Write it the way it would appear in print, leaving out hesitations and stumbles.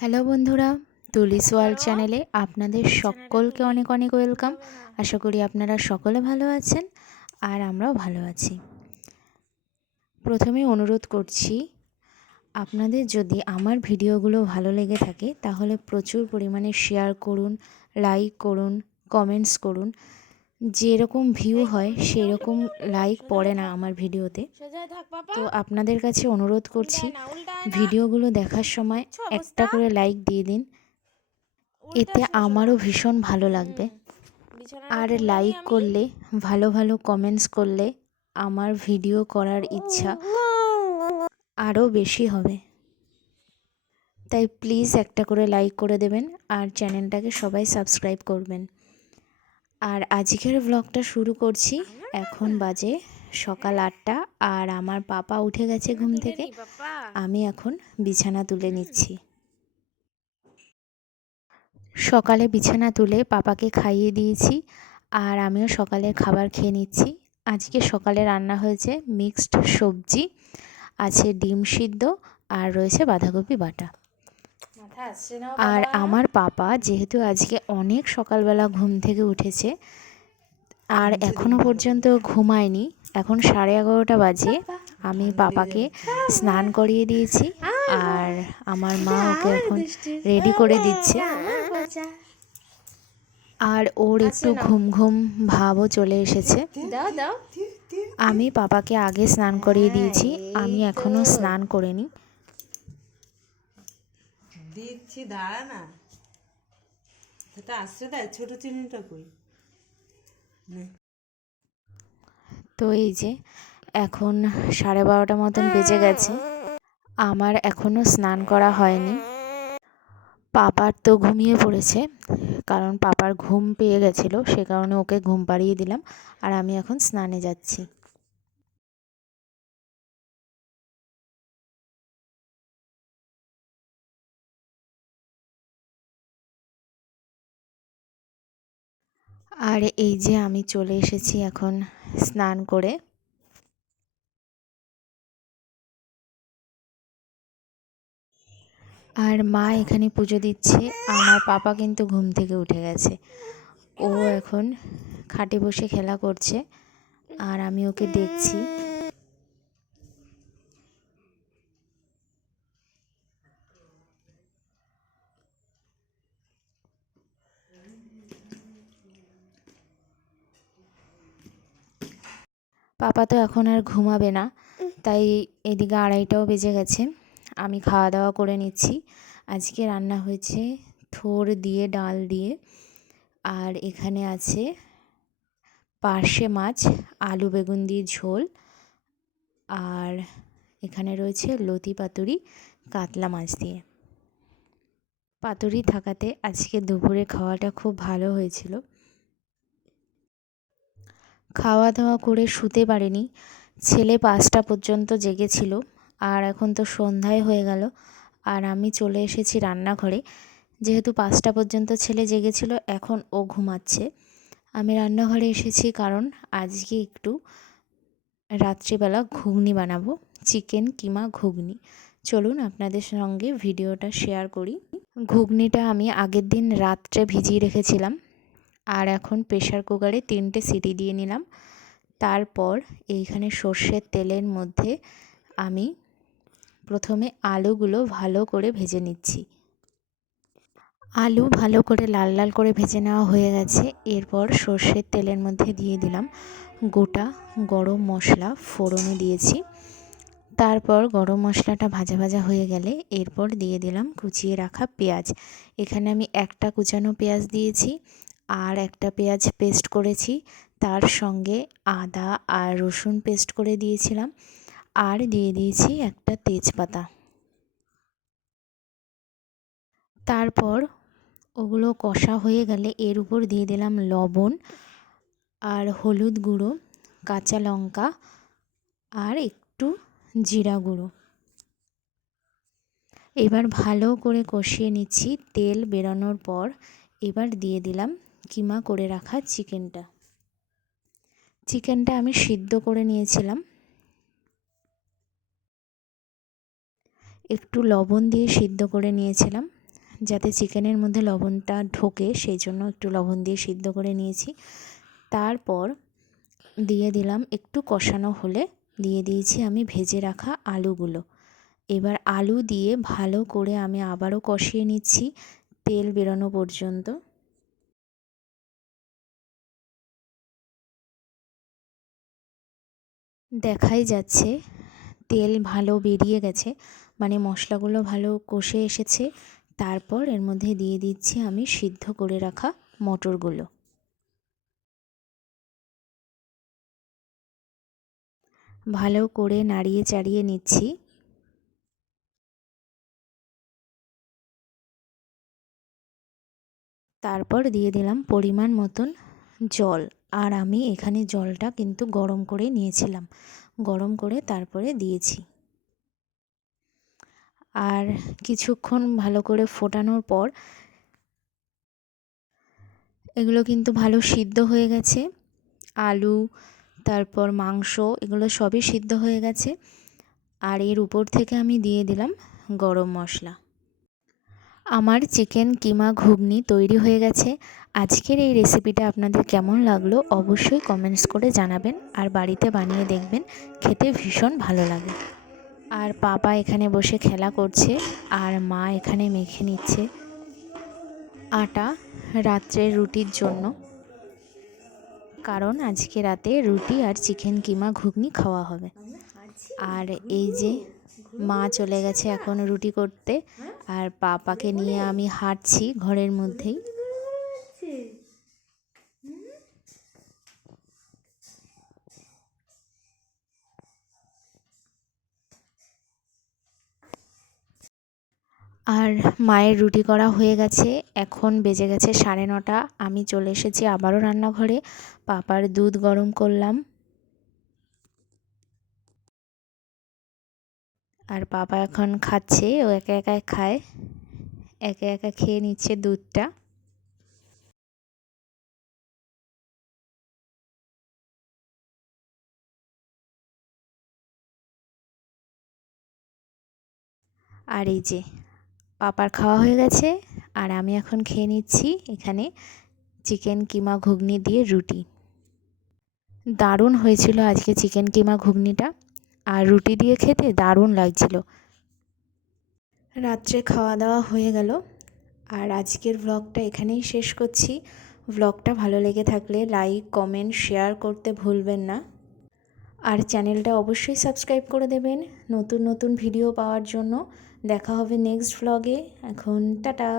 Hello বন্ধুরা, তুলিস world চ্যানেলে আপনাদের সকলকে অনেক অনেক ওয়েলকাম। আশা করি আপনারা সকলে ভালো আছেন আর আমরাও ভালো আছি। প্রথমে অনুরোধ করছি, আপনাদের যদি আমার ভিডিওগুলো ভালো লেগে থাকে তাহলে প্রচুর পরিমাণে শেয়ার করুন, লাইক করুন, কমেন্টস করুন। যেরকম ভিউ হয় সেরকম লাইক পড়ে না আমার ভিডিওতে। তো আপনাদের কাছে অনুরোধ করছি, ভিডিওগুলো দেখার সময় একটা করে লাইক দিয়ে দিন, এতে আমারও ভীষণ ভালো লাগবে। আর লাইক করলে, ভালো ভালো কমেন্টস করলে আমার ভিডিও করার ইচ্ছা আরও বেশি হবে। তাই প্লিজ একটা করে লাইক করে দেবেন আর চ্যানেলটাকে সবাই সাবস্ক্রাইব করবেন। আর আজকের ব্লগটা শুরু করছি। এখন বাজে সকাল 8টা আর আমার পাপা উঠে গেছে ঘুম থেকে। আমি এখন বিছানা তুলে নিচ্ছি। সকালে বিছানা তুলে পাপাকে খাইয়ে দিয়েছি আর আমিও সকালের খাবার খেয়ে নিচ্ছি। আজকে সকালে রান্না হয়েছে মিক্সড সবজি, আছে ডিম সিদ্ধ আর রয়েছে বাঁধাকপি বাটা। আর আমার পাপা যেহেতু আজকে অনেক সকালবেলা ঘুম থেকে উঠেছে আর এখনো পর্যন্ত ঘুমায়নি, এখন 11:30 বাজে। আমি পাপাকে স্নান করিয়ে দিয়েছি আর আমার মা ওকে এখন রেডি করে দিচ্ছে। আর ওর একটু ঘুম ঘুম ভাবও চলে এসেছে। আমি পাপাকে আগে স্নান করিয়ে দিয়েছি, আমি এখনো স্নান করিনি। দিচ্ছি, দাঁড়া না, এটা আসছে তাই ছোট চিনিটা কই। তো এই যে এখন 12:30 মতন বেজে গেছে, আমার এখনো স্নান করা হয়নি। পাপার তো ঘুমিয়ে পড়েছে, কারণ পাপার ঘুম পেয়ে গেছিলো, সে কারণে ওকে ঘুম পাড়িয়ে দিলাম আর আমি এখন স্নানে যাচ্ছি। আর এই যে আমি চলে এসেছি এখন স্নান করে। আর মা এখানে পুজো দিচ্ছে, আমার পাপা কিন্তু ঘুম থেকে উঠে গেছে। ও এখন খাটে বসে খেলা করছে আর আমি ওকে দেখছি। পাপা তো এখন আর ঘুমাবে না, তাই এদিকে 2:30টাও বেজে গেছে। আমি খাওয়া দাওয়া করে নিচ্ছি। আজকে রান্না হয়েছে থোর দিয়ে ডাল দিয়ে, আর এখানে আছে পার্শে মাছ, আলু বেগুন দিয়ে ঝোল, আর এখানে রয়েছে লতি পাতুরি কাতলা মাছ দিয়ে। পাতুরি থাকাতে আজকে দুপুরে খাওয়াটা খুব ভালো হয়েছিল। খাওয়া দাওয়া করে শুতে পারিনি, ছেলে 5টা পর্যন্ত জেগেছিল আর এখন তো সন্ধ্যায় হয়ে গেল আর আমি চলে এসেছি রান্নাঘরে। যেহেতু 5টা পর্যন্ত ছেলে জেগেছিল, এখন ও ঘুমাচ্ছে। আমি রান্নাঘরে এসেছি কারণ আজকে একটু রাত্রিবেলা ঘুগনি বানাবো, চিকেন কিমা ঘুগনি। চলুন আপনাদের সঙ্গে ভিডিওটা শেয়ার করি। ঘুগনিটা আমি আগের দিন রাত্রে ভিজিয়ে রেখেছিলাম আর এখন প্রেশার কুকারে 3টে সিটি দিয়ে নিলাম। তারপর এইখানে সর্ষের তেলের মধ্যে আমি প্রথমে আলুগুলো ভালো করে ভেজে নিচ্ছি। আলু ভালো করে লাল লাল করে ভেজে নেওয়া হয়ে গেছে। এরপর সর্ষের তেলের মধ্যে দিয়ে দিলাম গোটা গরম মশলা, ফোড়নে দিয়েছি। তারপর গরম মশলাটা ভাজা ভাজা হয়ে গেলে এরপর দিয়ে দিলাম কুচিয়ে রাখা পেঁয়াজ। এখানে আমি একটা কুচানো পেঁয়াজ দিয়েছি আর একটা পেঁয়াজ পেস্ট করেছি, তার সঙ্গে আদা আর রসুন পেস্ট করে দিয়েছিলাম আর দিয়ে দিয়েছি একটা তেজপাতা। তারপর ওগুলো কষা হয়ে গেলে এর উপর দিয়ে দিলাম লবণ আর হলুদ গুঁড়ো, কাঁচা লঙ্কা আর একটু জিরা গুঁড়ো। এবার ভালো করে কষিয়ে নিচ্ছি। তেল বেরোনোর পর এবার দিয়ে দিলাম কিমা করে রাখা চিকেনটা। চিকেনটা আমি সিদ্ধ করে নিয়েছিলাম, একটু লবণ দিয়ে সিদ্ধ করে নিয়েছিলাম। যাতে চিকেনের মধ্যে লবণটা ঢোকে, সেই জন্য একটু লবণ দিয়ে সিদ্ধ করে নিয়েছি। তারপর দিয়ে দিলাম, একটু কষানো হলে দিয়ে দিয়েছি আমি ভেজে রাখা আলুগুলো। এবার আলু দিয়ে ভালো করে আমি আবারও কষিয়ে নিচ্ছি তেল বেরোনো পর্যন্ত। দেখাই যাচ্ছে তেল ভালো বেরিয়ে গেছে, মানে মশলাগুলো ভালো কষে এসেছে। তারপর এর মধ্যে দিয়ে দিচ্ছি আমি সিদ্ধ করে রাখা মটরগুলো। ভালো করে নাড়িয়ে চাড়িয়ে নিচ্ছি। তারপর দিয়ে দিলাম পরিমাণ মতন জল, আর আমি এখানে জলটা কিন্তু গরম করে নিয়েছিলাম, গরম করে তারপরে দিয়েছি। আর কিছুক্ষণ ভালো করে ফোটানোর পর এগুলো কিন্তু ভালো সিদ্ধ হয়ে গেছে, আলু তারপর মাংস এগুলো সবই সিদ্ধ হয়ে গেছে। আর এর উপর থেকে আমি দিয়ে দিলাম গরম মশলা। আমার চিকেন কিমা ঘুগনি তৈরি হয়ে গেছে। আজকের এই রেসিপিটা আপনাদের কেমন লাগলো অবশ্যই কমেন্টস করে জানাবেন, আর বাড়িতে বানিয়ে দেখবেন, খেতে ভীষণ ভালো লাগে। আর পাপা এখানে বসে খেলা করছে, আর মা এখানে মেখে নিচ্ছে আটা রাত্রের রুটির জন্য, কারণ আজকে রাতে রুটি আর চিকেন কিমা ঘুগনি খাওয়া হবে। আর এই যে মা চলে গেছে এখন রুটি করতে, আর পাপাকে নিয়ে আমি হাঁটছি ঘরের মধ্যেই। আর মায়ের রুটি করা হয়ে গেছে, এখন বেজে গেছে 9:30। আমি চলে এসেছি আবারও রান্নাঘরে, পাপার দুধ গরম করলাম। আর পাপা এখন খাচ্ছে, ও একা একা খায়, একা একা খেয়ে নিচ্ছে দুধটা। আর এই যে পাপার খাওয়া হয়ে গেছে, আর আমি এখন খেয়ে নিচ্ছি এখানে চিকেন কিমা ঘুগনি দিয়ে রুটি। দারুণ হয়েছিল আজকে চিকেন কিমা ঘুগনিটা, আর রুটি দিয়ে খেতে দারুণ লাগছিল। রাত্রে খাওয়া দাওয়া হয়ে গেল, আর আজকের ব্লগটা এখানেই শেষ করছি। ব্লগটা ভালো লেগে থাকলে লাইক কমেন্ট শেয়ার করতে ভুলবেন না, আর চ্যানেলটা অবশ্যই সাবস্ক্রাইব করে দেবেন নতুন নতুন ভিডিও পাওয়ার জন্য। দেখা হবে নেক্সট ব্লগে। এখন টাটা।